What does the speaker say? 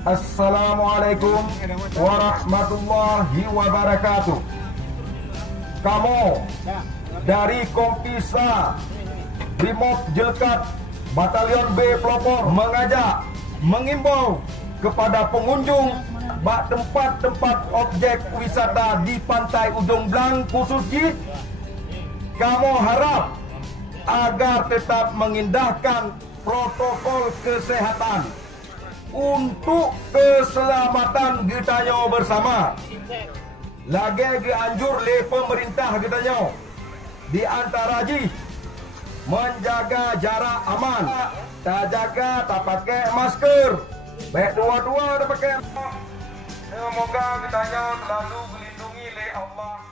Assalamualaikum warahmatullahi wabarakatuh. Kamu dari Kompisa Brimob Jelkat Batalion B Pelopor mengimbau kepada pengunjung bak tempat-tempat objek wisata di Pantai Ujung Blang khususnya kamu harap agar tetap mengindahkan protokol kesehatan untuk keselamatan kita bersama. Lagi dianjur oleh pemerintah kita di antara menjaga jarak aman, tak jaga tak pakai masker, baik dua-dua tak pakai. Semoga kita selalu dilindungi oleh Allah.